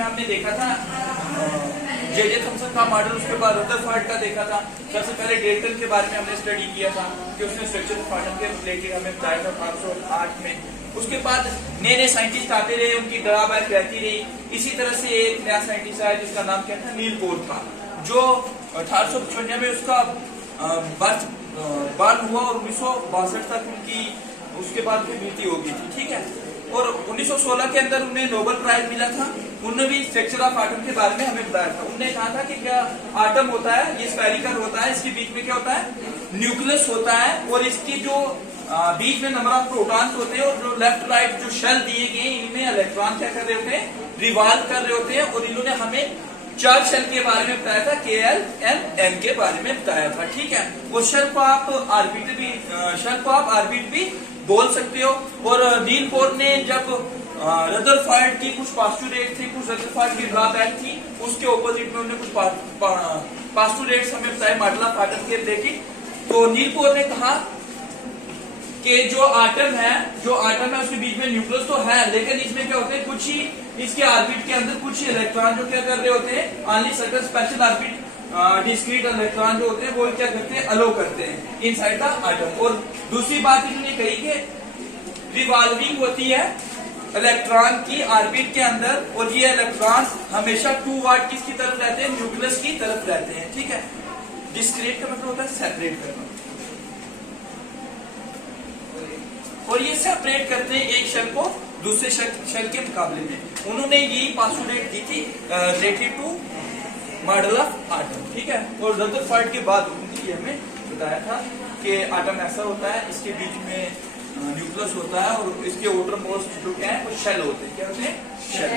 हमने देखा था जे थॉमसन का मॉडल, उसके बाद रदरफोर्ड का देखा था। सबसे पहले डेल्टन के बारे में हमने स्टडी किया था कि उसने स्ट्रक्चर ऑफ एटम के रिलेटेड हमें बताया था 1808 में। उसके बाद नए नए साइंटिस्ट आते रहे, उनकी ड्राबैक रहती रही। इसी तरह से एक नया साइंटिस्ट आया जिसका नाम क्या था, नील बोर था, जो 1855 में उसका बर्थ हुआ और 1962 तक उनकी उसके बाद फिर मृत्यु हो गई थी। ठीक है, और 1916 के अंदर उन्हें नोबेल प्राइज मिला था। उन्होंने भी स्ट्रक्चर ऑफ एटम के बारे में हमें बताया था। उन्होंने कहा था कि क्या एटम होता है, ये स्फेरिकल होता है, इसके बीच में क्या होता है, न्यूक्लियस होता है, और इसकी जो बीच में नंबर ऑफ प्रोटॉन्स होते हैं, और जो लेफ्ट राइट जो शेल दिए गए इनमें इलेक्ट्रॉन क्या कर रहे होते हैं, रिवॉल्व कर रहे होते हैं। और इन्होंने हमें चार शेल के बारे में बताया था, KL, M के बारे में बताया था। ठीक है, वो शेल को आप ऑर्बिट भी बोल सकते हो। और नील बोर ने जब रदरफोर्ड की कुछ पास्टुलेट थे, कुछ रदरफोर्ड की ड्रॉबैक थी, उसके ऑपोजिट में उन्होंने कुछ पास्टुलेट्स हमें बताए मॉडल ऑफ एटम के रिलेटेड। तो नील बोर ने कहा कि जो एटम है उसके बीच में न्यूक्लियस तो है, लेकिन इसमें क्या होते हैं, कुछ ही इसके ऑर्बिट के अंदर कुछ ही इलेक्ट्रॉन जो क्या कर रहे होते हैं, only certain special orbit discrete electron जो होते हैं वो क्या करते हैं, अलो करते हैं इनसाइड द एटम। और दूसरी बात इन्होंने कही कि रिवॉल्विंग होती है इलेक्ट्रॉन की ऑर्बिट के अंदर, और ये इलेक्ट्रॉन हमेशा 2 वाट किसकी तरफ रहते हैं, न्यूक्लियस की तरफ रहते हैं। ठीक है, डिस्क्रीट का मतलब होता है सेपरेट करना, और ये सेपरेट करते हैं एक शेल को दूसरे शेल के मुकाबले में। उन्होंने यही पास्टुलेट दी थी related to model of atom. ठीक है, और रदरफोर्ड के बाद उन्होंने हमें बताया था कि एटम ऐसा होता है, इसके बीच में न्यूक्लियस होता है, और इसके आउटर मोस्ट जो क्या है वो शेल होते हैं। क्या होते हैं, शेल।